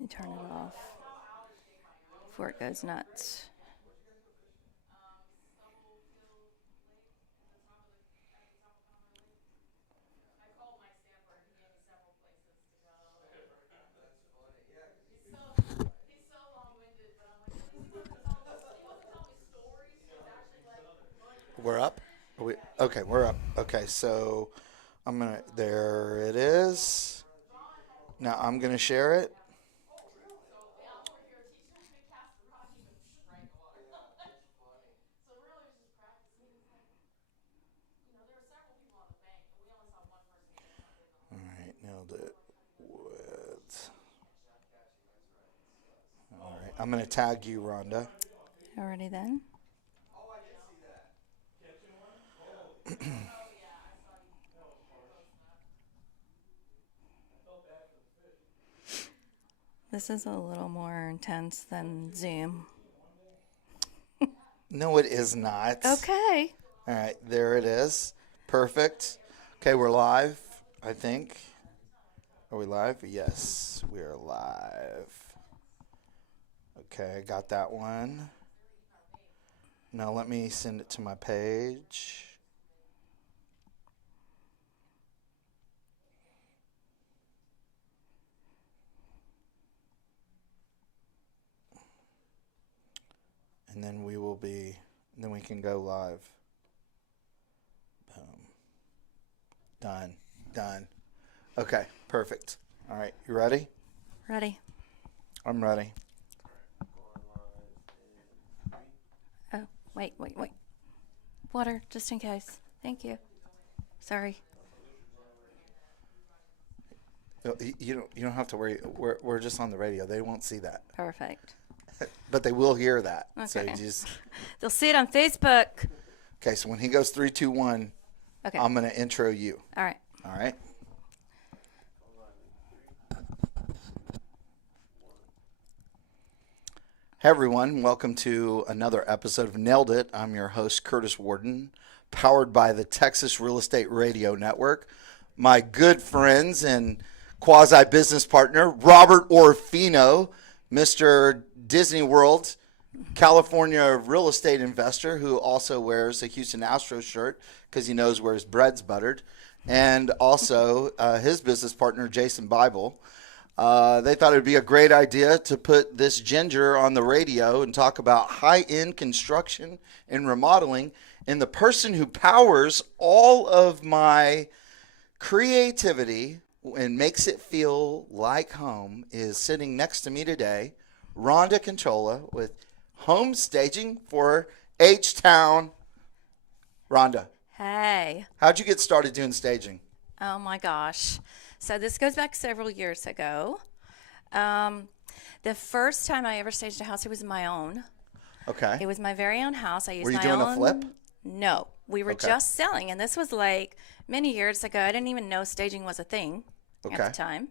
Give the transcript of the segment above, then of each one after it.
You turn it off before it goes nuts. We're up. Okay, we're up. Okay, so there it is. Now I'm gonna share it. All right, nailed it. With. All right, I'm gonna tag you, Rhonda. Alrighty then. This is a little more intense than Zoom. No, it is not. Okay. All right, there it is. Perfect. Okay, we're live, I think. Are we live? Yes, we are live. Okay, I got that one. Now let me send it to my page. And then then we can go live. Boom. Done. Okay, perfect. All right, you ready? Ready. I'm ready. Oh, wait. Water, just in case. Thank you. Sorry. You don't have to worry. We're just on the radio. They won't see that, Perfect. but they will hear that. Okay. So you just They'll see it on Facebook. okay. So when he goes 3, 2, 1, Okay. I'm gonna intro you. All right. All right. Hey everyone, welcome to another episode of Nailed It. I'm your host, Curtis Warden, powered by the Texas Real Estate Radio Network. My good friends and quasi-business partner, Robert Orfino, Mr. Disney World, California real estate investor who also wears a Houston Astros shirt because he knows where his bread's buttered, and also his business partner, Jason Bible. They thought it would be a great idea to put this ginger on the radio and talk about high-end construction and remodeling. And the person who powers all of my creativity and makes it feel like home is sitting next to me today, Rhonda Cachola with Home Staging for H-Town. Rhonda, Hey. how'd you get started doing staging? Oh my gosh. So this goes back several years ago. The first time I ever staged a house, it was my own. Okay. It was my very own house. I used Were you my doing own. a flip? No, we were Okay. just selling, and this was like many years ago. I didn't even know staging was a thing at Okay. the time.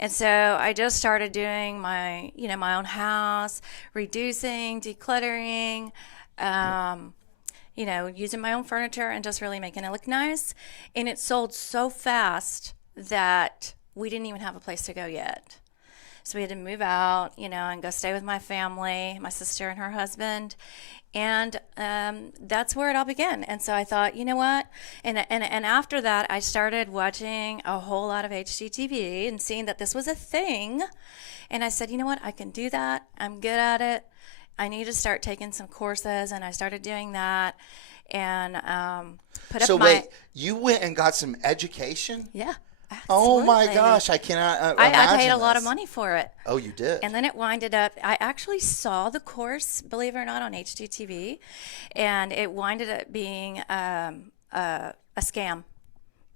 And so I just started doing my own house, reducing, decluttering, using my own furniture and just really making it look nice. And it sold so fast that we didn't even have a place to go yet. So we had to move out, and go stay with my family, my sister and her husband. And that's where it all began. And so I thought, you know what? And after that, I started watching a whole lot of HGTV and seeing that this was a thing. And I said, you know what? I can do that. I'm good at it. I need to start taking some courses. And I started doing that and put So up my... wait, you went and got some education? Yeah. Oh my Absolutely. gosh, I cannot I imagine paid a lot of this. money for it. Oh, you did? And then it winded up, I actually saw the course, believe it or not, on HGTV, and it winded up being a scam.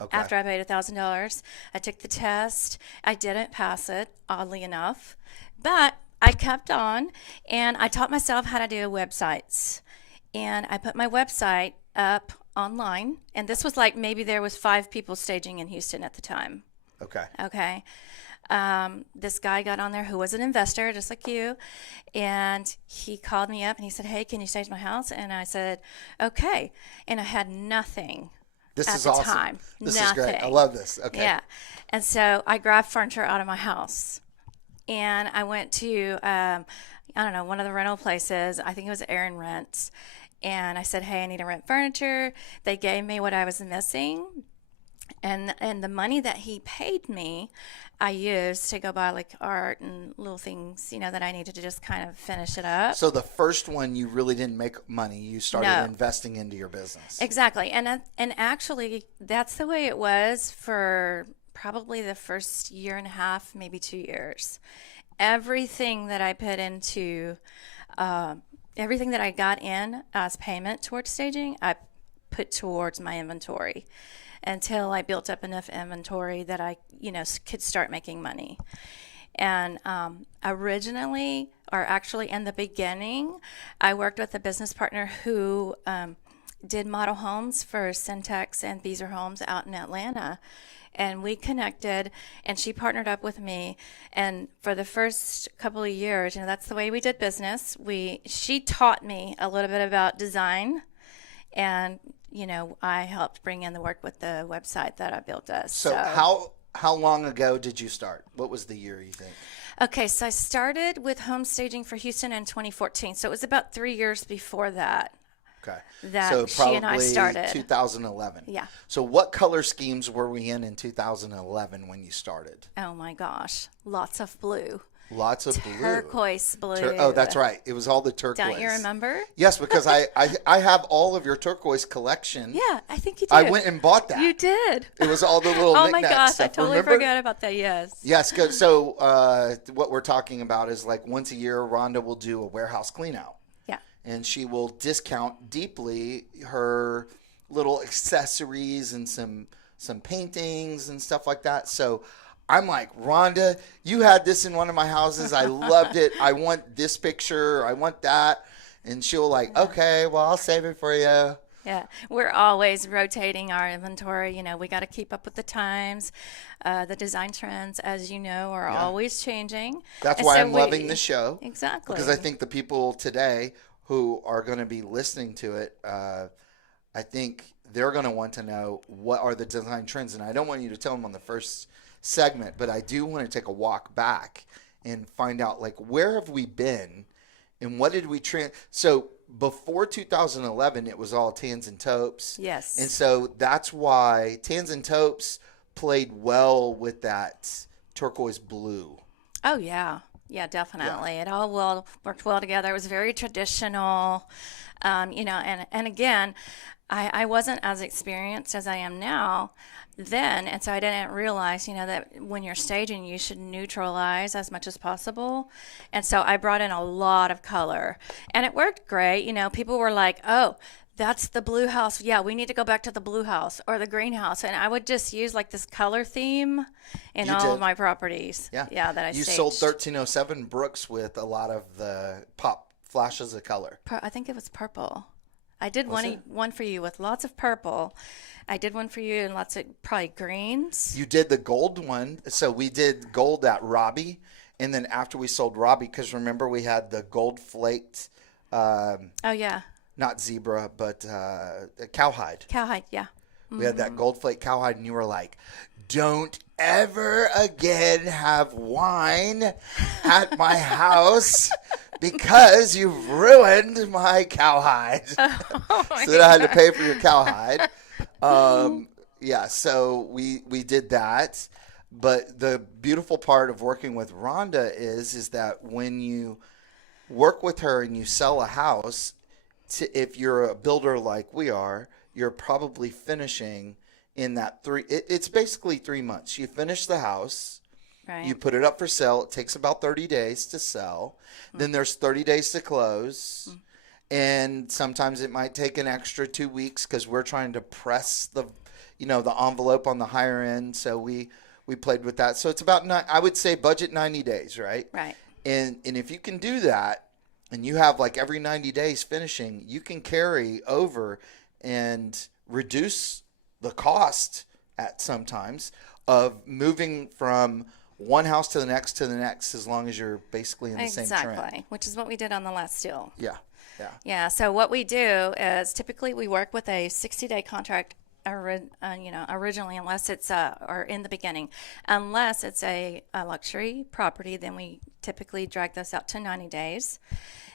Okay. After I paid $1,000, I took the test. I didn't pass it, oddly enough, but I kept on, and I taught myself how to do websites. And I put my website up online, and this was like maybe there was 5 people staging in Houston at the time. Okay. Okay. This guy got on there who was an investor, just like you, and he called me up and he said, "Hey, can you stage my house?" And I said, "Okay." And I had nothing This at is the awesome. time. This Nothing. is great. I love this. Okay. Yeah. And so I grabbed furniture out of my house and I went to, I don't know, one of the rental places. I think it was Aaron Rents. And I said, hey, I need to rent furniture. They gave me what I was missing. And the money that he paid me, I used to go buy like art and little things, that I needed to just kind of finish it up. So the first one, you really didn't make money. You started No. investing into your business. Exactly. And actually, that's the way it was for probably the first year and a half, maybe 2 years. Everything that I put into, everything that I got in as payment towards staging, I put towards my inventory until I built up enough inventory that I, could start making money. And originally, or actually in the beginning, I worked with a business partner who did model homes for Syntex and Beezer Homes out in Atlanta. And we connected, and she partnered up with me. And for the first couple of years, that's the way we did business. She taught me a little bit about design, and I helped bring in the work with the website that I built us. So how long ago did you start? What was the year, you think? Okay, so I started with home staging for Houston in 2014. So it was about 3 years before that. Okay. That so she and I started. 2011. Yeah. So what color schemes were we in 2011 when you started? Oh my gosh, lots of blue. Lots of blue. Turquoise blue. Oh, that's right. It was all the turquoise. Don't you remember? Yes, because I have all of your turquoise collection. Yeah, I think you did. I went and bought that. You did. It was all the little oh my knickknack gosh, stuff. I totally Remember? forgot about that. Yes. Yes, good. So what we're talking about is like once a year, Rhonda will do a warehouse clean out. Yeah. And she will discount deeply her little accessories and some paintings and stuff like that. So I'm like, Rhonda, you had this in one of my houses. I loved it. I want this picture. I want that. And she'll like, okay, well, I'll save it for you. Yeah, we're always rotating our inventory. We got to keep up with the times. The design trends, as you know, are always changing. That's why I'm loving the show. Exactly. Because I think the people today who are going to be listening to it, I think they're going to want to know what are the design trends. And I don't want you to tell them on the first segment, but I do want to take a walk back and find out like where have we been and what did we so before 2011 it was all tans and taupes. Yes. And so that's why tans and taupes played well with that turquoise blue. Oh yeah, definitely. Yeah. It all worked well together. It was very traditional, and again, I wasn't as experienced as I am now then, and so I didn't realize, that when you're staging, you should neutralize as much as possible. And so I brought in a lot of color, and it worked great. People were like, "Oh, that's the blue house. Yeah, we need to go back to the blue house or the green house." And I would just use like this color theme in all of my properties. Yeah, that I You staged. sold 1307 Brooks with a lot of the pop flashes of color. I think it was purple. I did one for you with lots of purple. I did one for you and lots of probably greens. You did the gold one. So we did gold at Robbie. And then after we sold Robbie, because remember we had the gold flaked. Oh, yeah. Not zebra, but cowhide. Cowhide, yeah. We had that gold flake cowhide, and you were like, don't ever again have wine at my house because you've ruined my cowhide. Oh my so then I had to pay for your cowhide. So we did that. But the beautiful part of working with Rhonda is that when you work with her and you sell a house, if you're a builder like we are, you're probably finishing in that it's basically 3 months. You finish the house, right. You put it up for sale. It takes about 30 days to sell. Then there's 30 days to close. And sometimes it might take an extra 2 weeks because we're trying to press the envelope on the higher end. So we played with that. So it's about, I would say budget 90 days, right? Right. And if you can do that and you have like every 90 days finishing, you can carry over and reduce the cost at sometimes of moving from one house to the next as long as you're basically in the same trend. Exactly, which is what we did on the last deal. Yeah. Yeah, so what we do is typically we work with a 60-day contract originally, unless it's or in the beginning, unless it's a luxury property, then we typically drag those out to 90 days.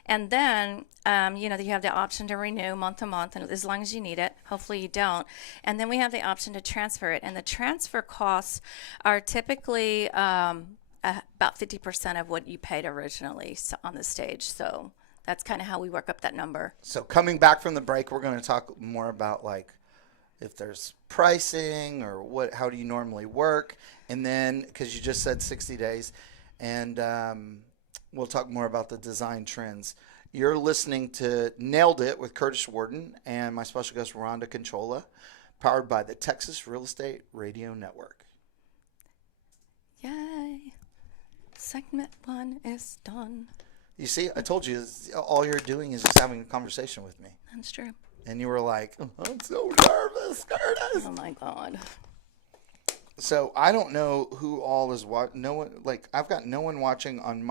And then, you have the option to renew month to month, and as long as you need it. Hopefully you don't. And then we have the option to transfer it. And the transfer costs are typically about 50% of what you paid originally on the stage. So that's kind of how we work up that number. So coming back from the break, we're going to talk more about like if there's pricing or how do you normally work. And then, because you just said 60 days, and we'll talk more about the design trends. You're listening to Nailed It with Curtis Warden and my special guest, Rhonda Cachola, powered by the Texas Real Estate Radio Network. Yay. Segment 1 is done. You see, I told you, all you're doing is just having a conversation with me. That's true. And you were like, oh, I'm so nervous, Curtis. Oh, my God. So I don't know who all is watching. No one, I've got no one watching on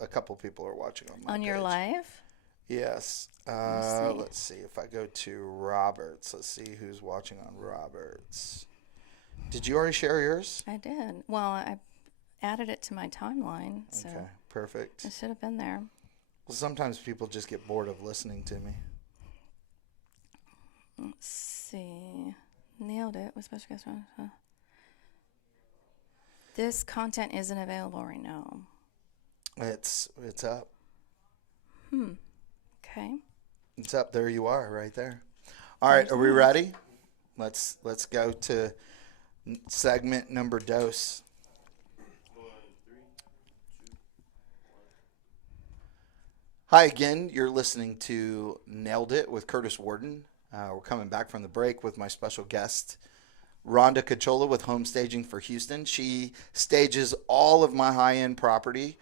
a couple people are watching on my On your page. live? Yes. Let's see. If I go to Roberts, let's see who's watching on Roberts. Did you already share yours? I did. Well, I added it to my timeline, so Okay, perfect. it should have been there. Well, sometimes people just get bored of listening to me. Let's see. Nailed it with special guest. This content isn't available right now. It's up. Okay. It's up. There you are, right there. All right, are we ready? Let's go to segment number dos. 1, 3, 2, 1. Hi again. You're listening to Nailed It with Curtis Warden. We're coming back from the break with my special guest, Rhonda Cachola with Home Staging for Houston. She stages all of my high-end property.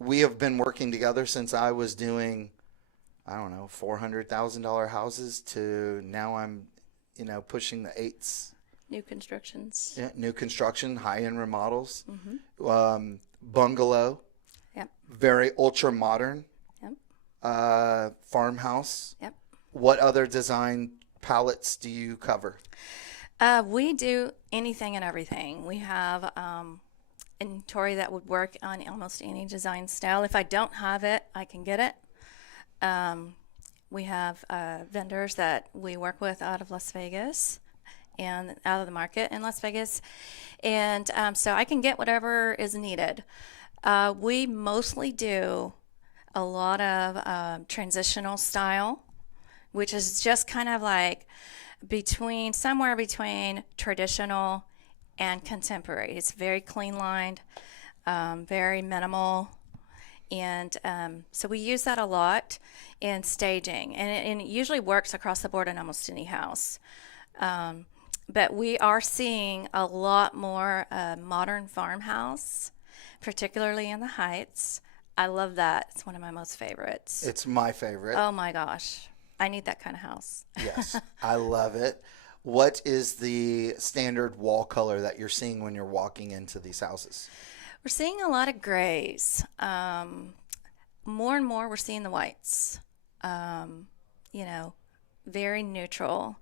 We have been working together since I was doing, I don't know, $400,000 houses to now I'm, pushing the eights. New constructions. Yeah, new construction, high-end remodels, Mm-hmm. bungalow, Yep. very ultra-modern, Yep. farmhouse. Yep. What other design palettes do you cover? We do anything and everything. We have inventory that would work on almost any design style. If I don't have it, I can get it. We have vendors that we work with out of Las Vegas and out of the market in Las Vegas. And so I can get whatever is needed. We mostly do a lot of transitional style, which is just kind of like somewhere between traditional and contemporary. It's very clean lined, very minimal. And so we use that a lot in staging. And it usually works across the board in almost any house. But we are seeing a lot more modern farmhouse, particularly in the Heights. I love that. It's one of my most favorites. It's my favorite. Oh my gosh. I need that kind of house. Yes, I love it. What is the standard wall color that you're seeing when you're walking into these houses? We're seeing a lot of grays. More and more, we're seeing the whites. Very neutral.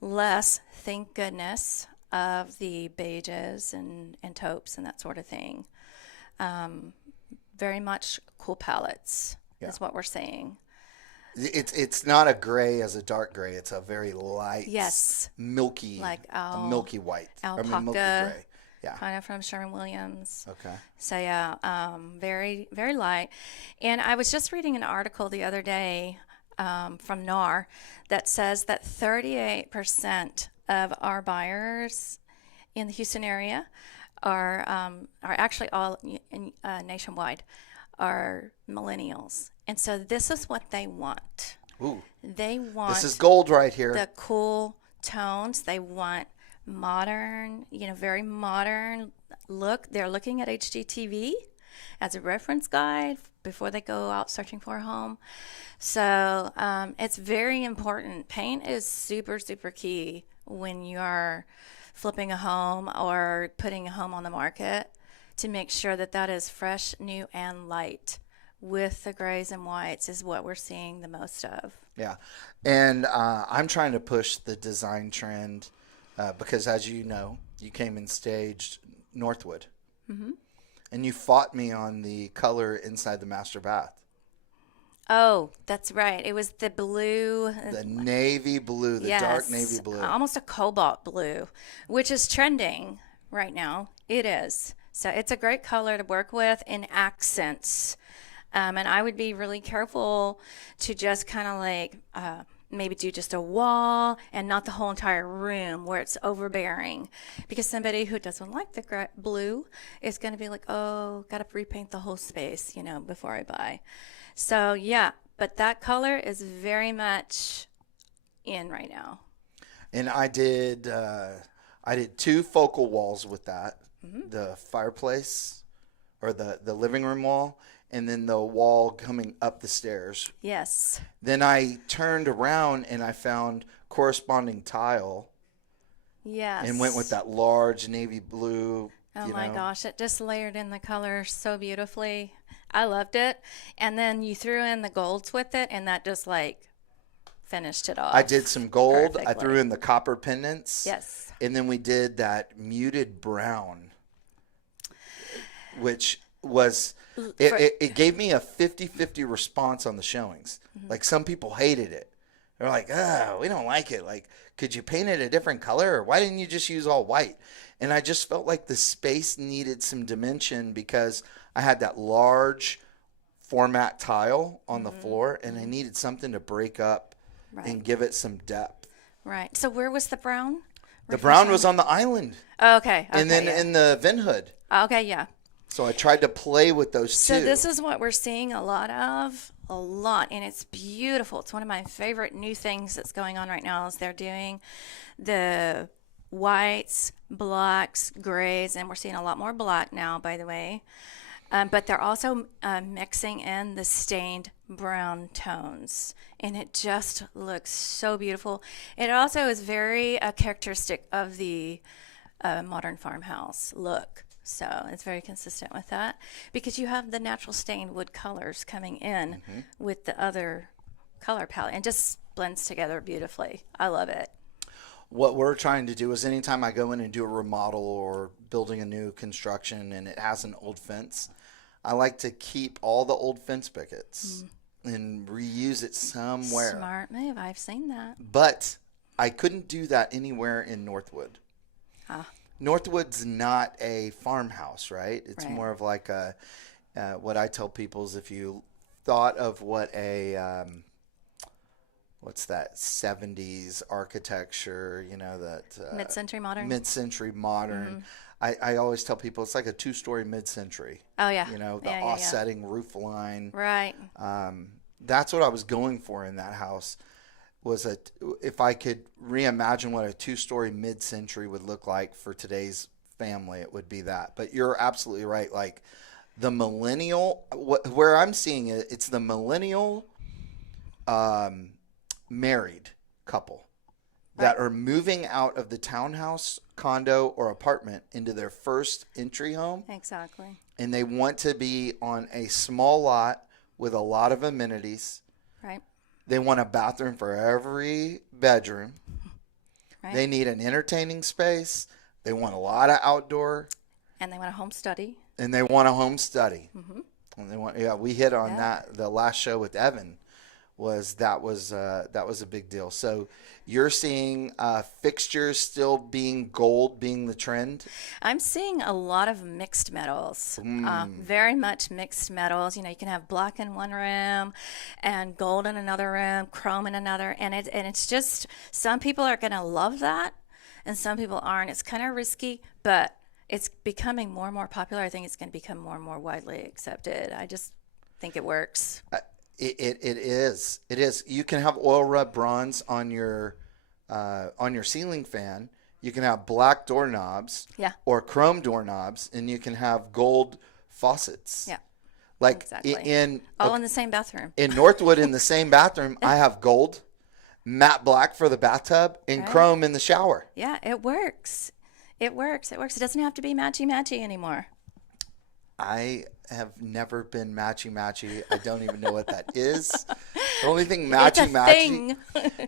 Less, thank goodness, of the beiges and taupes and that sort of thing. Very much cool palettes is what we're seeing. It's not a gray as a dark gray. It's a very light, milky, like a milky white. alpaca, milky gray. Yeah. Kind of from Sherwin-Williams. Okay. So yeah, very, very light. And I was just reading an article the other day from NAR that says that 38% of our buyers in the Houston area are actually all nationwide are millennials. And so this is what they want. Ooh. They want This is gold right here. the cool tones. They want modern, very modern look. They're looking at HGTV as a reference guide before they go out searching for a home. So it's very important. Paint is super, super key when you're flipping a home or putting a home on the market, to make sure that that is fresh, new, and light with the grays and whites is what we're seeing the most of. Yeah. And I'm trying to push the design trend because, as you know, you came and staged Northwood. Mm-hmm. And you fought me on the color inside the master bath. Oh, that's right. It was the blue. The navy blue, the dark navy blue. Almost a cobalt blue, which is trending right now. It is. So it's a great color to work with in accents. And I would be really careful to just kind of like maybe do just a wall and not the whole entire room where it's overbearing. Because somebody who doesn't like the blue is going to be like, oh, got to repaint the whole space, before I buy. So, yeah, but that color is very much in right now. And I did 2 focal walls with that. Mm-hmm. The fireplace or the living room wall, and then the wall coming up the stairs. Yes. Then I turned around and I found corresponding tile. Yes. And went with that large navy blue. Oh my gosh, it just layered in the color so beautifully. I loved it. And then you threw in the golds with it, and that just finished it off. I did some gold. Perfectly. I threw in the copper pendants. Yes. And then we did that muted brown, which was, it gave me a 50-50 response on the showings. Mm-hmm. Like, some people hated it. They're like, oh, we don't like it. Like, could you paint it a different color? Or why didn't you just use all white? And I just felt like the space needed some dimension because I had that large format tile on the floor, and I needed something to break up and give it some depth. Right. So where was the brown? The brown was on the island. Oh, okay. And then in the vent hood. Okay, yeah. So I tried to play with those two. So this is what we're seeing a lot of, and it's beautiful. It's one of my favorite new things that's going on right now is they're doing the whites, blacks, grays, and we're seeing a lot more black now, by the way. But they're also mixing in the stained brown tones, and it just looks so beautiful. It also is very characteristic of the modern farmhouse look. So it's very consistent with that because you have the natural stained wood colors coming in with the other color palette and just blends together beautifully. I love it. What we're trying to do is anytime I go in and do a remodel or building a new construction and it has an old fence, I like to keep all the old fence pickets and reuse it somewhere. Smart move. I've seen that. But I couldn't do that anywhere in Northwood. Northwood's not a farmhouse, right? It's more of like a, what I tell people is if you thought of what a, what's that 70s architecture, that Mid-century modern. Mid-century modern. I always tell people it's like a 2-story mid-century. Oh, yeah. The offsetting roof line. Right. That's what I was going for in that house. If I could reimagine what a 2-story mid-century would look like for today's family, it would be that. But you're absolutely right. Like the millennial, where I'm seeing it, it's the millennial married couple that are moving out of the townhouse, condo, or apartment into their first entry home. Exactly. And they want to be on a small lot with a lot of amenities. Right. They want a bathroom for every bedroom. Right. They need an entertaining space. They want a lot of outdoor. And they want a home study. And they want a home study. And they want, we hit on that. The last show with Evan was a big deal. So you're seeing fixtures still being gold, being the trend? I'm seeing a lot of mixed metals, very much mixed metals. You can have black in one room and gold in another room, chrome in another. And it's just, some people are going to love that and some people aren't. It's kind of risky, but it's becoming more and more popular. I think it's going to become more and more widely accepted. I just think it works. It is. It is. You can have oil rub bronze on your ceiling fan. You can have black doorknobs or chrome doorknobs, and you can have gold faucets. Yeah. Like exactly. in the same bathroom. In Northwood, in the same bathroom, I have gold, matte black for the bathtub, and chrome in the shower. Yeah, it works. It works. It doesn't have to be matchy-matchy anymore. I have never been matchy-matchy. I don't even know what that is. The only thing matchy-matchy. Thing.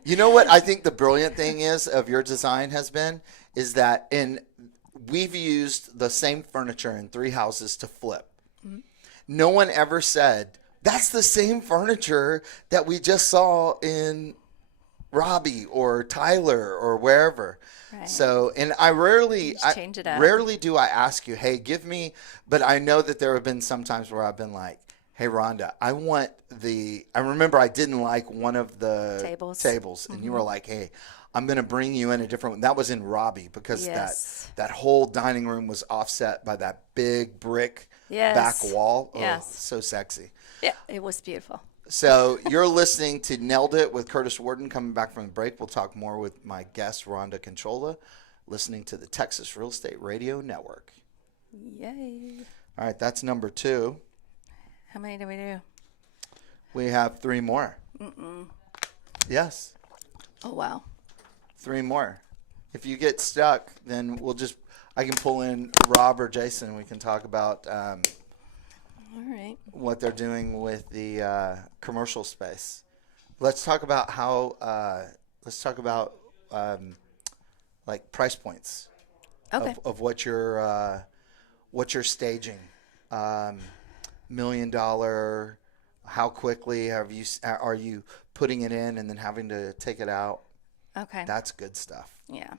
You know what I think the brilliant thing is of your design has been is that we've used the same furniture in 3 houses to flip. Mm-hmm. No one ever said, that's the same furniture that we just saw in Robbie or Tyler or wherever. Right. So, and I rarely do I ask you, hey, give me, but I know that there have been some times where I've been like, hey, Rhonda, I remember I didn't like one of the tables and you were like, hey, I'm going to bring you in a different one. That was in Robbie because that whole dining room was offset by that big brick back wall. Oh, so sexy. Yeah, it was beautiful. So you're listening to Nailed It with Curtis Warden. Coming back from the break, we'll talk more with my guest, Rhonda Cachola, listening to the Texas Real Estate Radio Network. Yay. All right, that's number 2. How many do we do? We have 3 more. Yes. Oh, wow. 3 more. If you get stuck, then I can pull in Rob or Jason and we can talk about all right, what they're doing with the commercial space. Let's talk about like price points of what you're staging. $1 million. How quickly are you putting it in and then having to take it out? Okay, that's good stuff. Yeah.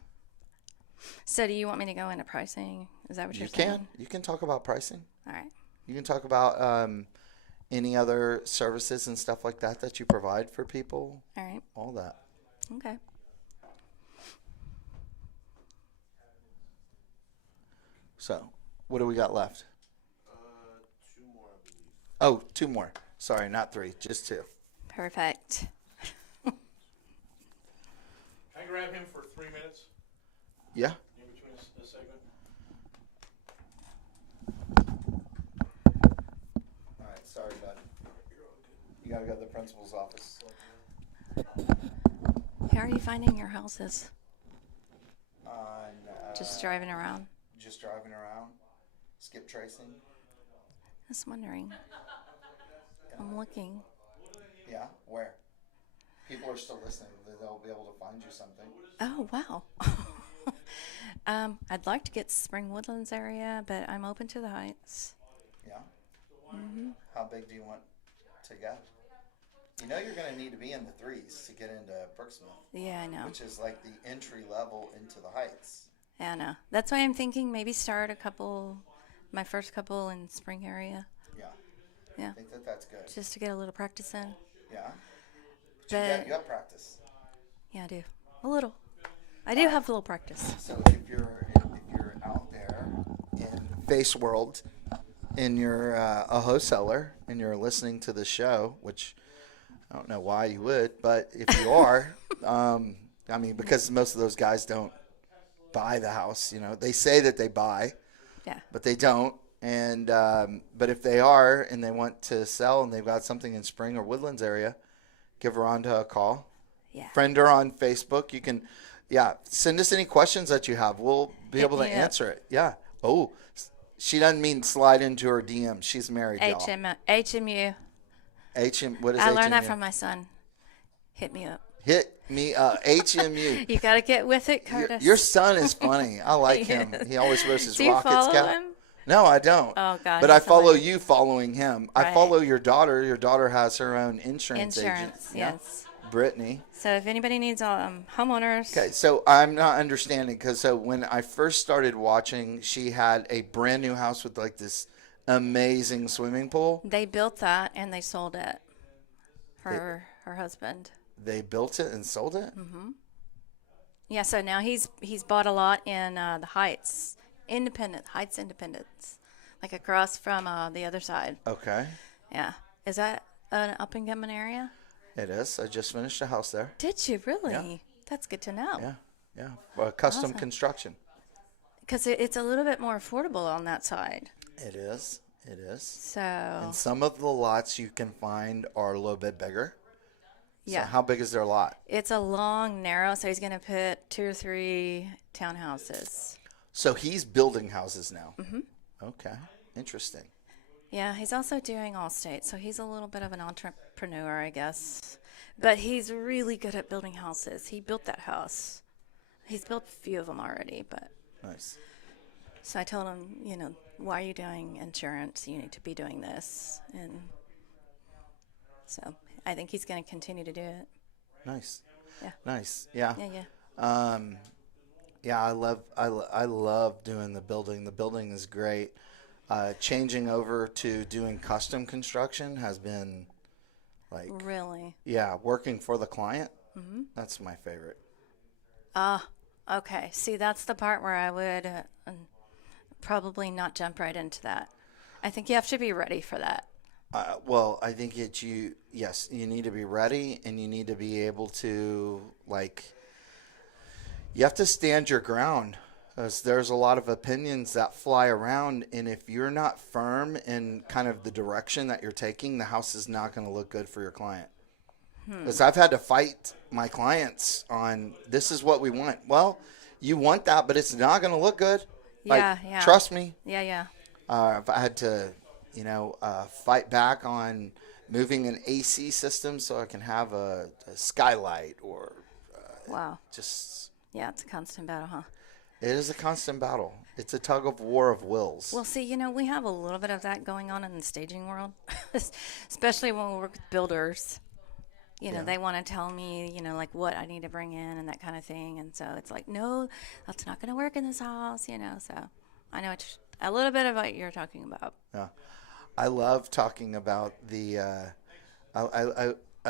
So do you want me to go into pricing? Is that what you're saying? You can talk about pricing. All right. You can talk about any other services and stuff like that you provide for people. All right. All that. Okay. So, what do we got left? 2 more, I believe. Oh, 2 more. Sorry, not 3, just 2. Perfect. Can I grab him for 3 minutes Yeah. in between a segment? All right, sorry, bud. You gotta go to the principal's office. How are you finding your houses? Just driving around? Just driving around. Skip tracing. I was wondering. I'm looking. Yeah, where? People are still listening. They'll be able to find you something. Oh, wow. I'd like to get Spring Woodlands area, but I'm open to the Heights. Yeah? Mm-hmm. How big do you want to go? You know you're going to need to be in the 3s to get into Brooksmith. Yeah, I know. Which is like the entry level into the Heights. Yeah, I know. That's why I'm thinking maybe start my first couple in Spring area. Yeah. Yeah. I think that's good. Just to get a little practice in. Yeah. But you have practice. Yeah, I do. A little. I do have a little practice. So if you're out there in Face World and you're a wholesaler and you're listening to the show, which I don't know why you would, but if you are, I mean, because most of those guys don't buy the house, they say that they buy, but they don't. And but if they are and they want to sell and they've got something in Spring or Woodlands area, give Rhonda a call. Yeah. Friend her on Facebook. You can, send us any questions that you have. We'll be able to answer it. Yeah. Oh, she doesn't mean slide into her DM. She's married, y'all. HMU. What is I HMU? learned that from my son. Hit me up. Hit me up. HMU. You got to get with it, Curtis. Your son is funny. I like him. He always wears his Do you Rockets follow cap. him? No, I don't. Oh, God. But I follow you following him. Right. I follow your daughter. Your daughter has her own insurance agent. Yes. Brittany. So if anybody needs homeowners. Okay, so I'm not understanding because when I first started watching, she had a brand new house with like this amazing swimming pool. They built that and they sold it. Her husband. They built it and sold it? Mm-hmm. Yeah, so now he's bought a lot in the Heights. Heights Independence. Like across from the other side. Okay. Yeah. Is that an up-and-coming area? It is. I just finished a house there. Did you really? Yeah. That's good to know. Yeah. Custom construction. Because it's a little bit more affordable on that side. It is. So. And some of the lots you can find are a little bit bigger. Yeah. So how big is their lot? It's a long, narrow, so he's going to put 2 or 3 townhouses. So he's building houses now. Mm-hmm. Okay. Interesting. Yeah, he's also doing Allstate, so he's a little bit of an entrepreneur, I guess. But he's really good at building houses. He built that house. He's built a few of them already, but Nice. so I told him, why are you doing insurance? You need to be doing this, and so I think he's going to continue to do it. Nice. Yeah. Nice. Yeah. Yeah. Yeah, I love doing the building. The building is great. Changing over to doing custom construction has been like, Really? yeah, working for the client. That's my favorite. Okay. See, that's the part where I would probably not jump right into that. I think you have to be ready for that. Well, I think yes, you need to be ready, and you need to be able to, like, you have to stand your ground. There's a lot of opinions that fly around, and if you're not firm in kind of the direction that you're taking, the house is not going to look good for your client. Because I've had to fight my clients on, this is what we want. Well, you want that, but it's not going to look good. Yeah, yeah. Trust me. Yeah. I've had to, fight back on moving an AC system so I can have a skylight or Wow. just. Yeah, it's a constant battle, huh? It is a constant battle. It's a tug of war of wills. Well, see, we have a little bit of that going on in the staging world, especially when we work with builders. They want to tell me, like what I need to bring in and that kind of thing. And so it's like, no, that's not going to work in this house, So I know a little bit of what you're talking about. Yeah. I love talking about I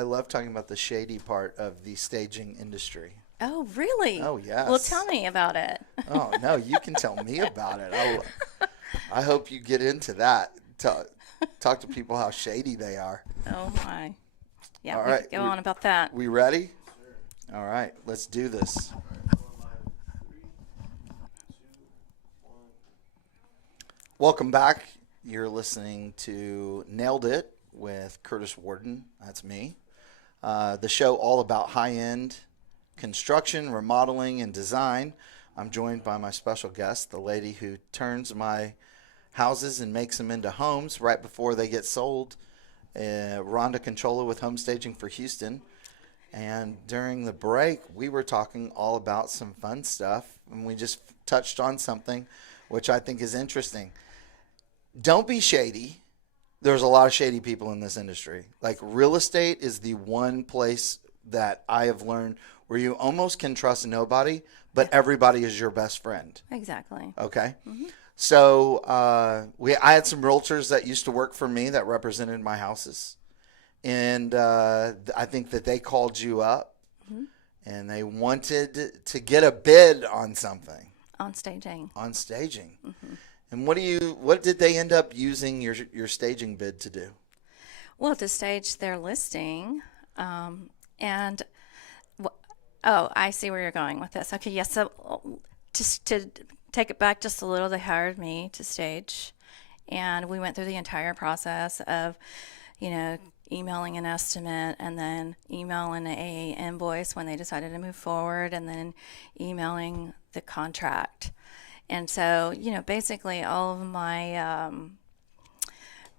love talking about the shady part of the staging industry. Oh, really? Oh, yes. Well, tell me about it. Oh, no, you can tell me about it. I hope you get into that. Talk to people how shady they are. Oh, my. Yeah, All we right. could go on about that. We ready? All right, let's do this. Welcome back. You're listening to Nailed It with Curtis Warden. That's me. The show all about high-end construction, remodeling, and design. I'm joined by my special guest, the lady who turns my houses and makes them into homes right before they get sold, Rhonda Cachola with Home Staging for Houston. And during the break, we were talking all about some fun stuff, and we just touched on something which I think is interesting. Don't be shady. There's a lot of shady people in this industry. Like, real estate is the one place that I have learned where you almost can trust nobody, but everybody is your best friend. Exactly. Okay? Mm-hmm. So I had some realtors that used to work for me that represented my houses. And I think that they called you up, and they wanted to get a bid on something. On staging. Mm-hmm. And what did they end up using your staging bid to do? Well, to stage their listing, and I see where you're going with this. Okay, yes. So just to take it back just a little, they hired me to stage, and we went through the entire process of, emailing an estimate and then emailing a invoice when they decided to move forward, and then emailing the contract. And so, basically all of my,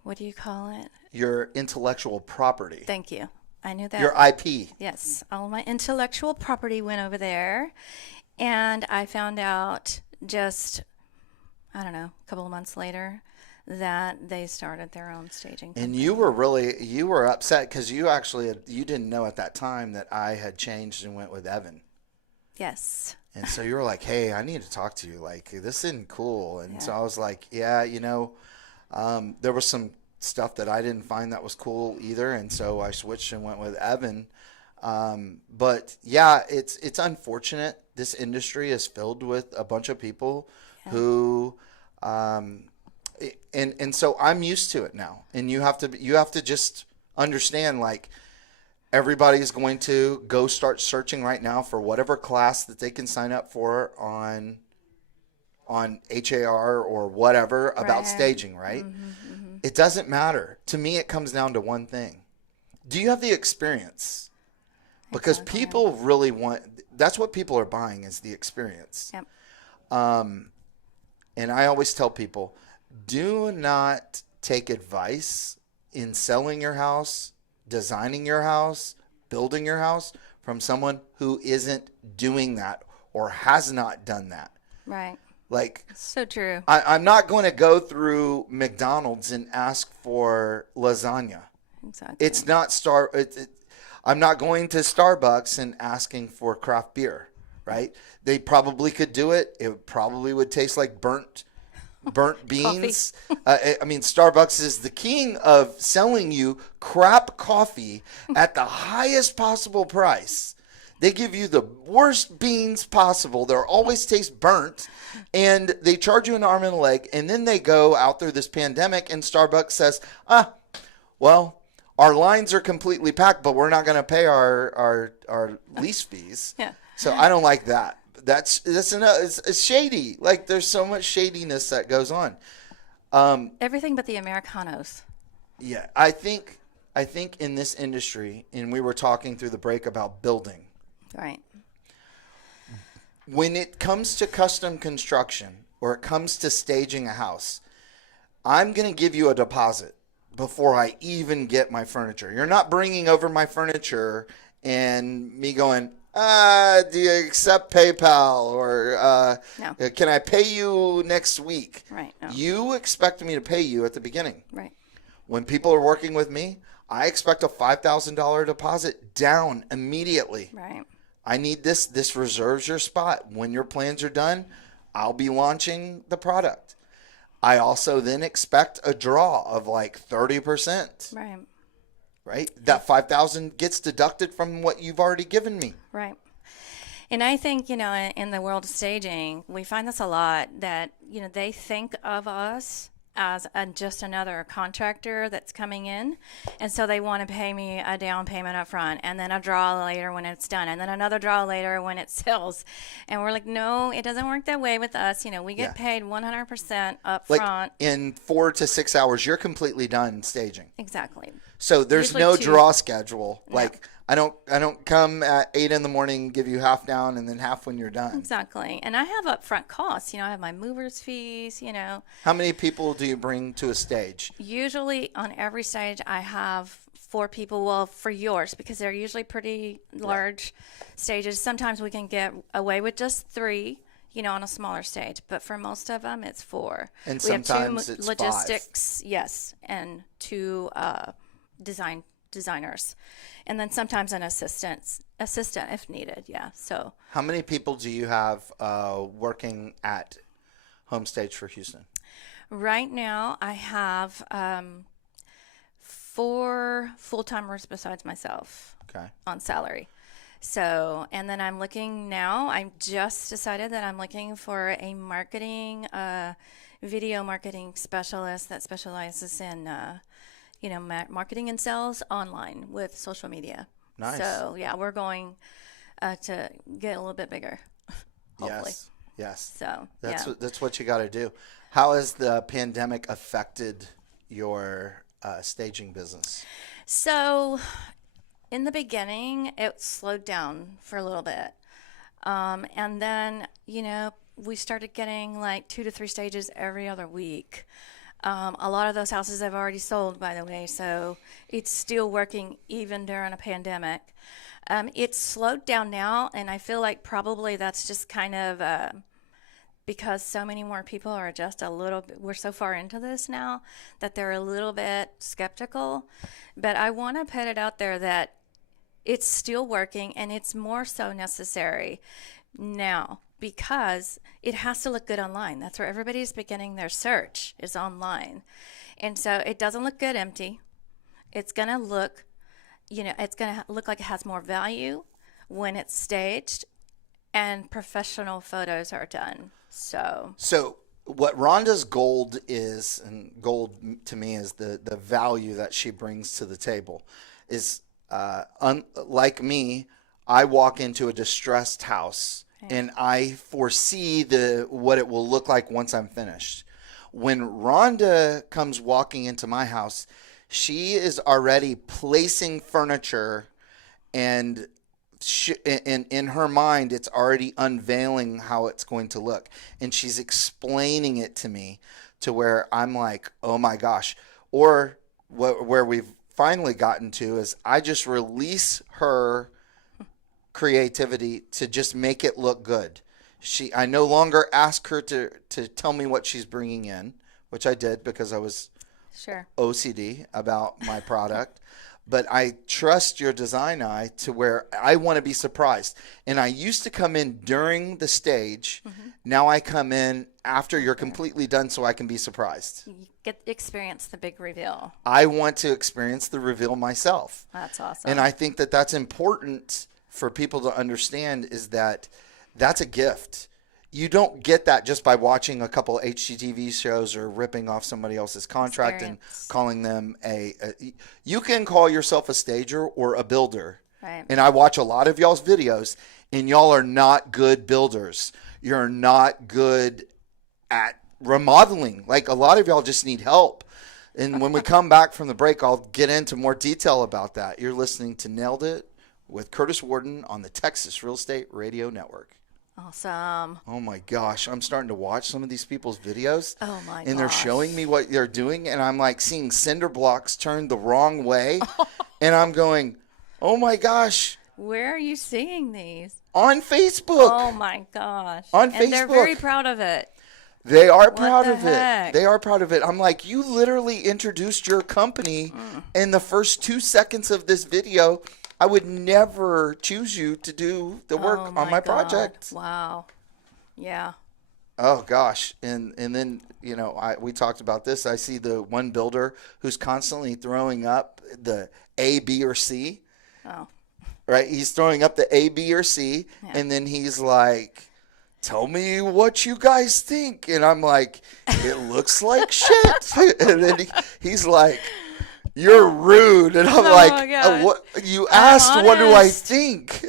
what do you call it? Your intellectual property. Thank you. I knew that. Your IP. Yes. All of my intellectual property went over there. And I found out just, a couple of months later that they started their own staging company. And you were upset because you didn't know at that time that I had changed and went with Evan. Yes. And so you were like, hey, I need to talk to you. Like, this isn't cool. And so I was like, yeah, there was some stuff that I didn't find that was cool either. And so I switched and went with Evan. But yeah, it's unfortunate. This industry is filled with a bunch of people who, and so I'm used to it now. And you have to just understand, like, everybody's going to go start searching right now for whatever class that they can sign up for on HAR or whatever about staging, right? Mm-hmm. It doesn't matter. To me, it comes down to one thing. Do you have the experience? Because people really that's what people are buying, is the experience. Yep. And I always tell people, Do not take advice in selling your house, designing your house, building your house from someone who isn't doing that or has not done that. Right. Like, So true. I'm not going to go through McDonald's and ask for lasagna. Exactly. It's not I'm not going to Starbucks and asking for craft beer, right? They probably could do it. It probably would taste like burnt beans. I mean, Starbucks is the king of selling you crap coffee at the highest possible price. They give you the worst beans possible. They'll always taste burnt, and they charge you an arm and a leg. And then they go out through this pandemic, and Starbucks says, well, our lines are completely packed, but we're not going to pay our lease fees. Yeah. So I don't like that. It's shady. Like, there's so much shadiness that goes on. Everything but the Americanos. Yeah, I think in this industry, and we were talking through the break about building. Right. When it comes to custom construction or it comes to staging a house, I'm going to give you a deposit before I even get my furniture. You're not bringing over my furniture and me going, do you accept PayPal or No. can I pay you next week? Right. No. You expect me to pay you at the beginning. Right. When people are working with me, I expect a $5,000 deposit down immediately. Right. I need this. This reserves your spot. When your plans are done, I'll be launching the product. I also then expect a draw of like 30%. Right. Right? That $5,000 gets deducted from what you've already given me. Right. And I think, in the world of staging, we find this a lot that, they think of us as just another contractor that's coming in. And so they want to pay me a down payment up front and then a draw later when it's done and then another draw later when it sells. And we're like, no, it doesn't work that way with us. We get paid 100% up Like front. in 4 to 6 hours, you're completely done staging. Exactly. So there's Usually no 2. draw schedule. No. Like I don't come at 8 in the morning, give you half down and then half when you're done. Exactly. And I have upfront costs. I have my movers fees, How many people do you bring to a stage? Usually on every stage I have 4 people. Well, for yours, because they're usually pretty large stages. Sometimes we can get away with just 3, on a smaller stage. But for most of them, it's 4. And we have 2 sometimes it's logistics, yes, and 2 designers. And then sometimes an assistant if needed, yeah. So How many people do you have working at Home Stage for Houston? right now I have 4 full-timers besides myself. Okay. On salary. So, and then I'm looking now, I just decided that I'm looking for a video marketing specialist that specializes in, marketing and sales online with social media. Nice. So, yeah, we're going to get a little bit bigger, hopefully. Yes. So, That's what you got to do. How has the pandemic affected your staging business? So, in the beginning, it slowed down for a little bit. And then, we started getting like 2 to 3 stages every other week. A lot of those houses have already sold, by the way, so it's still working even during a pandemic. It's slowed down now, and I feel like probably that's just kind of because so many more people are just a little bit, we're so far into this now that they're a little bit skeptical. But I want to put it out there that it's still working, and it's more so necessary now because it has to look good online. That's where everybody's beginning their search, is online. And so it doesn't look good empty. It's going to look, it's going to look like it has more value when it's staged and professional photos are done. So what Rhonda's gold is, and gold to me is the value that she brings to the table, is like me, I walk into a distressed house and I foresee what it will look like once I'm finished. When Rhonda comes walking into my house, she is already placing furniture, and in her mind, it's already unveiling how it's going to look, and she's explaining it to me to where I'm like, oh my gosh. Or where we've finally gotten to is I just release her creativity to just make it look good. I no longer ask her to tell me what she's bringing in, which I did because I was Sure. OCD about my product. But I trust your design eye to where I want to be surprised. And I used to come in during the stage. Now I come in after you're completely done so I can be surprised. You get experience the big reveal. I want to experience the reveal myself. That's awesome. And I think that that's important for people to understand is that that's a gift. You don't get that just by watching a couple HGTV shows or ripping off somebody else's contract and calling them you can call yourself a stager or a builder. Right. And I watch a lot of y'all's videos and y'all are not good builders. You're not good at remodeling. Like a lot of y'all just need help. And when we come back from the break, I'll get into more detail about that. You're listening to Nailed It with Curtis Warden on the Texas Real Estate Radio Network. Awesome. Oh my gosh, I'm starting to watch some of these people's videos. Oh my And they're gosh. showing me what they're doing, and I'm like seeing cinder blocks turned the wrong way. And I'm going, oh my gosh, Where are you seeing these? on Facebook. Oh my gosh. On And they're Facebook. very proud of it. They are proud the of heck? it. They are proud of it. I'm like, you literally introduced your company in the first 2 seconds of this video. I would never choose you to do the work Oh on my God. project. Wow. Yeah. Oh gosh, and then we talked about this. I see the one builder who's constantly throwing up the A, B, or C. Oh. Right, he's throwing up the A, B, or C, and then he's like, "Tell me what you guys think," and I'm like, "It looks like shit," and then he's like, "You're rude," and I'm Oh like, my God. "What? You asked, what do I honest. think?"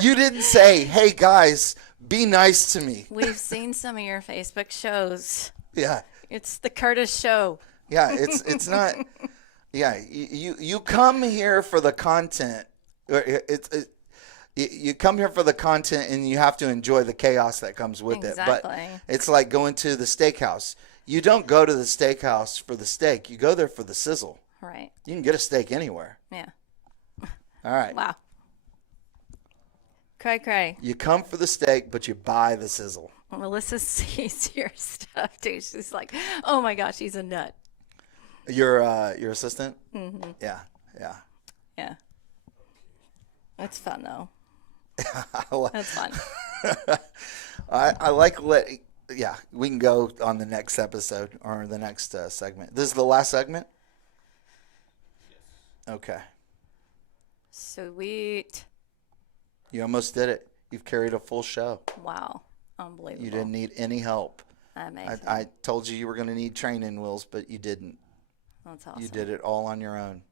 You didn't say, "Hey guys, be nice to me." We've seen some of your Facebook shows. Yeah. It's the Curtis show. Yeah, it's not. Yeah, you come here for the content. You come here for the content, and you have to enjoy the chaos that comes with it. But Exactly. it's like going to the steakhouse. You don't go to the steakhouse for the steak. You go there for the sizzle. Right. You can get a steak anywhere. Yeah. All right. Wow. Cray. You come for the steak, but you buy the sizzle. Melissa sees your stuff too. She's like, "Oh my gosh, he's a nut." Your assistant. Mm-hmm. Yeah. Yeah. It's fun though. I like- That's fun. I like yeah, we can go on the next episode or the next segment. This is the last segment? Okay. Sweet. You almost did it. You've carried a full show. Wow. Unbelievable. You didn't need any help. Amazing. I told you were going to need training wheels, but you didn't. That's awesome. You did it all on your own.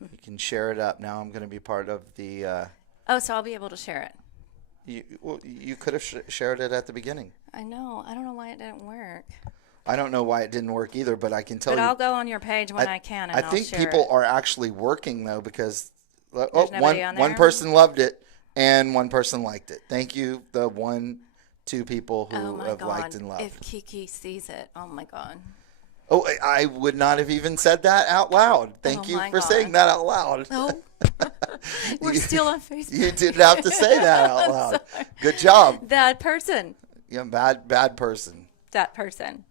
You can share it up. Now I'm going to be part of the... Oh, so I'll be able to share it. you could have shared it at the beginning. I know. I don't know why it didn't work. I don't know why it didn't work either, but I can tell But you... I'll go on your page when I can, and I I'll think share people it. are actually working, though, because nobody on one there? person loved it and one person liked it. Thank you, the 2 people Oh who my have God. liked and loved. If Kiki sees it, oh my God. Oh, I would not have even said that out loud. Thank Oh you my for God. saying that out loud. No. We're still on Facebook. You didn't have to say that out loud. Good job. That person. Yeah, bad person. That person.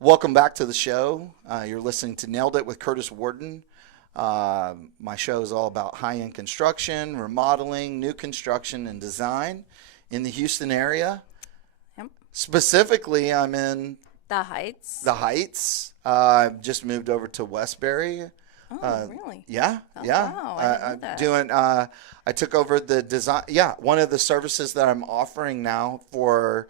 Welcome back to the show. You're listening to Nailed It with Curtis Warden. My show is all about high-end construction, remodeling, new construction, and design in the Houston area. Yep. Specifically, I'm in The Heights. the Heights. I've just moved over to Westbury. Oh, really? Yeah, yeah. wow, I didn't know I'm that. doing. I took over the design. Yeah, one of the services that I'm offering now for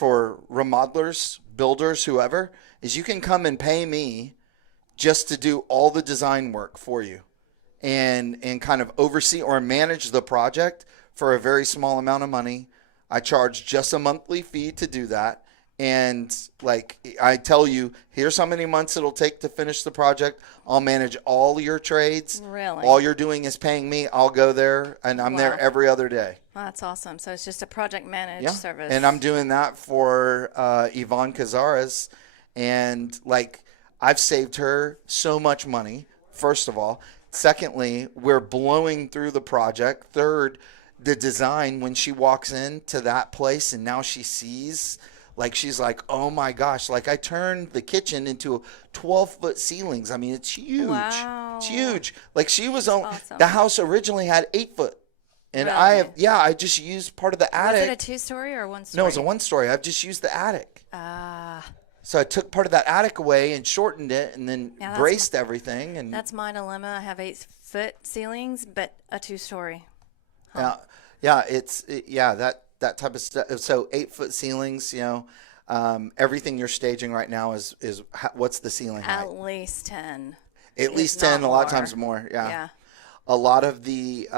remodelers, builders, whoever, is you can come and pay me just to do all the design work for you, and kind of oversee or manage the project for a very small amount of money. I charge just a monthly fee to do that, And like I tell you, here's how many months it'll take to finish the project. I'll manage all your trades. Really? All you're doing is paying me. I'll go there, and I'm there Wow. every other day. Well, that's awesome. So it's just a project managed Yeah, service. and I'm doing that for Yvonne Cazares, and like I've saved her so much money. First of all, secondly, we're blowing through the project. Third, the design when she walks into that place and now she sees. Like, she's like, oh, my gosh. Like, I turned the kitchen into 12-foot ceilings. I mean, it's huge. Wow. It's huge. Like, she was on awesome. the house originally had 8-foot. And Really? I just used part of the attic. Was it a two-story or one-story? No, it was a one-story. I've just used the attic. Ah. So I took part of that attic away and shortened it and then Yeah, braced everything. And That's my dilemma. I have 8-foot ceilings, but a two-story. that type of stuff. So 8-foot ceilings, everything you're staging right now is what's the ceiling height? At least 10. At least not 10, a lot of more. times more. Yeah. Yeah. A lot of the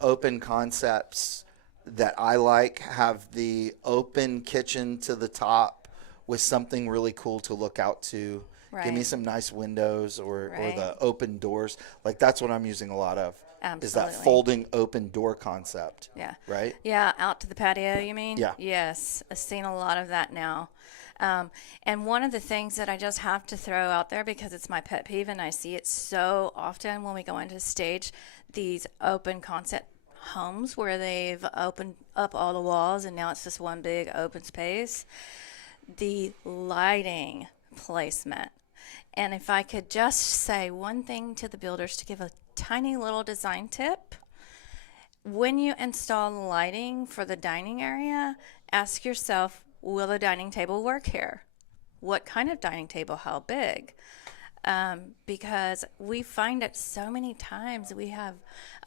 open concepts that I like have the open kitchen to the top with something really cool to look out to. Give me Right. some nice windows or Right. the open doors. Like, that's what I'm using a lot of. Is that Absolutely. folding open door concept. Yeah. Right? Yeah, out to the patio, you mean? Yeah. Yes, I've seen a lot of that now. And one of the things that I just have to throw out there because it's my pet peeve and I see it so often when we go into stage these open concept homes where they've opened up all the walls and now it's just one big open space. The lighting placement. And if I could just say one thing to the builders to give a tiny little design tip. When you install the lighting for the dining area, ask yourself, will the dining table work here? What kind of dining table? How big? Because we find it so many times we have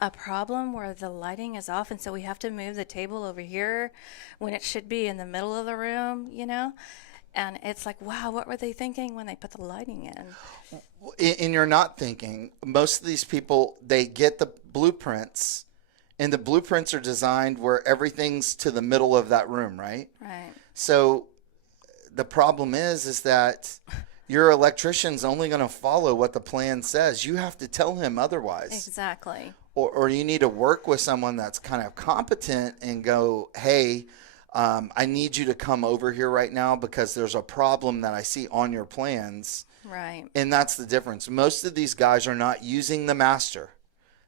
a problem where the lighting is off, and so we have to move the table over here when it should be in the middle of the room, And it's like, wow, what were they thinking when they put the lighting in? And you're not thinking. Most of these people, they get the blueprints, and the blueprints are designed where everything's to the middle of that room, right? Right. So the problem is that your electrician's only going to follow what the plan says. You have to tell him otherwise. Exactly. Or you need to work with someone that's kind of competent and go, hey, I need you to come over here right now because there's a problem that I see on your plans. Right. And that's the difference. Most of these guys are not using the master.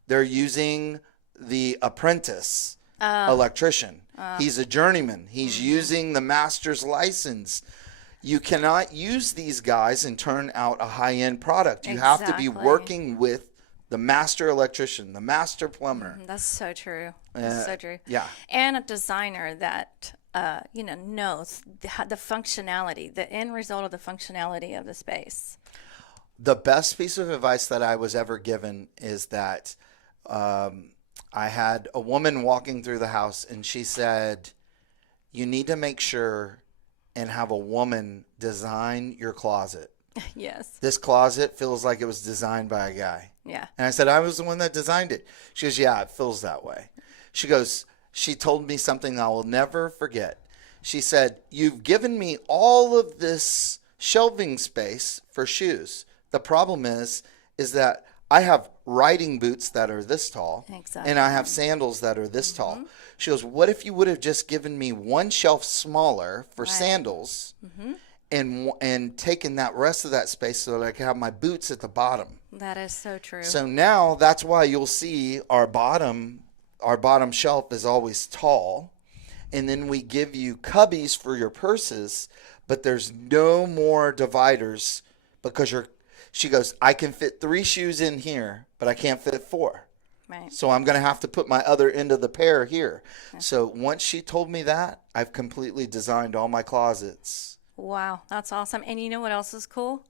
They're using the apprentice electrician. He's a journeyman. He's using the master's license. You cannot use these guys and turn out a high-end product. You have to be Exactly. working with the master electrician, the master plumber. That's so true. That's so true. Yeah. And a designer that knows the functionality, the end result of the functionality of the space. The best piece of advice that I was ever given is that I had a woman walking through the house, and she said, you need to make sure and have a woman design your closet. Yes. This closet feels like it was designed by a guy. Yeah. And I said, I was the one that designed it. She goes, yeah, it feels that way. She goes, she told me something I will never forget. She said, you've given me all of this shelving space for shoes. The problem is that I have riding boots that are this tall. Exactly. And I have sandals that are this tall. She goes, what if you would have just given me one shelf smaller for sandals and taken that rest of that space so that I could have my boots at the bottom? That is so true. So now that's why you'll see our bottom shelf is always tall. And then we give you cubbies for your purses, but there's no more dividers because she goes, I can fit 3 shoes in here, but I can't fit 4. Right. So I'm going to have to put my other end of the pair here. So once she told me that, I've completely designed all my closets. Wow, that's awesome. And you know what else is cool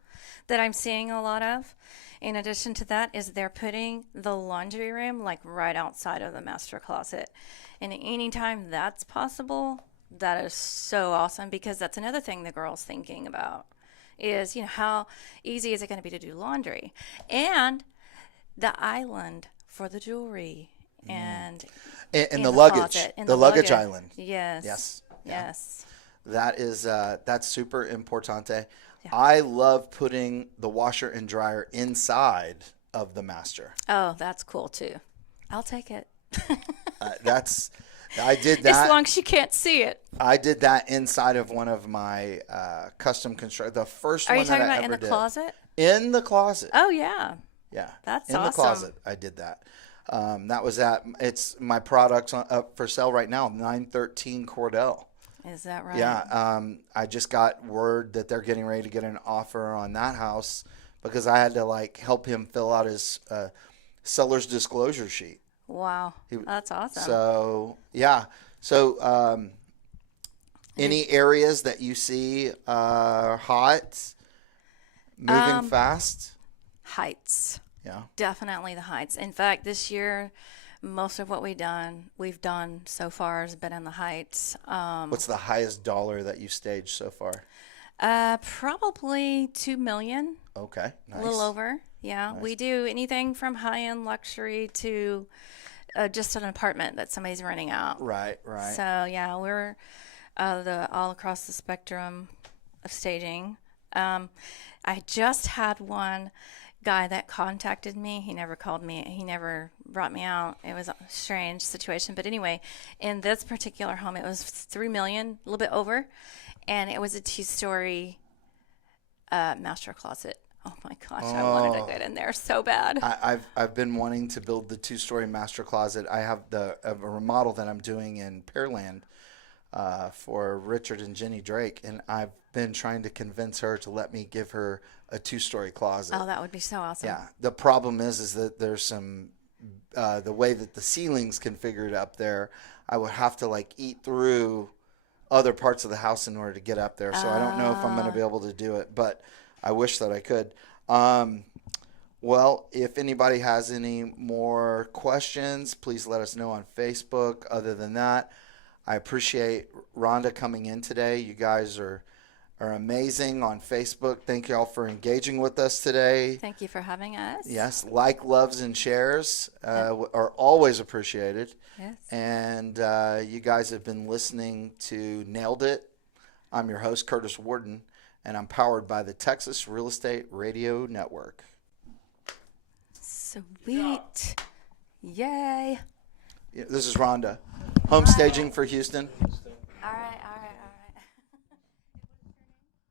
that I'm seeing a lot of? In addition to that, is they're putting the laundry room like right outside of the master closet. And anytime that's possible, that is so awesome because that's another thing the girl's thinking about is, how easy is it going to be to do laundry? And the island for the jewelry and And in the luggage, closet, in the luggage island. Yes. Yes. Yes. That is that's super importante. Yeah. I love putting the washer and dryer inside of the master. Oh, that's cool too. I'll take it. That's I did As that. long as you can't see it. I did that inside of one of my custom construct. The first Are one you talking that I about in ever the did. closet? In the closet. Oh, yeah. Yeah, That's in the awesome. closet. I did that. That was at. It's my products up for sale right now. 913 Cordell. Is that right? Yeah, I just got word that they're getting ready to get an offer on that house because I had to like help him fill out his seller's disclosure sheet. Wow. That's awesome. So yeah, so any areas that you see hot, moving fast? Heights. Yeah. Definitely the heights. In fact, this year, most of what we've done so far has been in the heights. What's the highest dollar that you staged so far? Probably 2 million, Okay, nice. a little over. Yeah, Nice. we do anything from high-end luxury to just an apartment that somebody's renting out. Right, right. So yeah, we're all across the spectrum of staging. I just had one guy that contacted me. He never called me. He never brought me out. It was a strange situation. But anyway, in this particular home, it was 3 million, a little bit over, and it was a 2-story master closet. Oh my gosh, I wanted to get in there so bad. I've been wanting to build the 2-story master closet. I have a remodel that I'm doing in Pearland for Richard and Jenny Drake, and I've been trying to convince her to let me give her a 2-story closet. Oh, that would be so awesome. Yeah. The problem is that there's some the way that the ceiling's configured up there, I would have to like eat through other parts of the house in order to get up there. So I don't know if I'm going to be able to do it, but I wish that I could. Well, if anybody has any more questions, please let us know on Facebook. Other than that, I appreciate Rhonda coming in today. You guys are amazing on Facebook. Thank you all for engaging with us today. Thank you for having us. Yes, loves, and shares are always appreciated. Yes. And you guys have been listening to Nailed It. I'm your host, Curtis Warden, and I'm powered by the Texas Real Estate Radio Network. Sweet. Yay. This is Rhonda. Home staging for Houston. All right.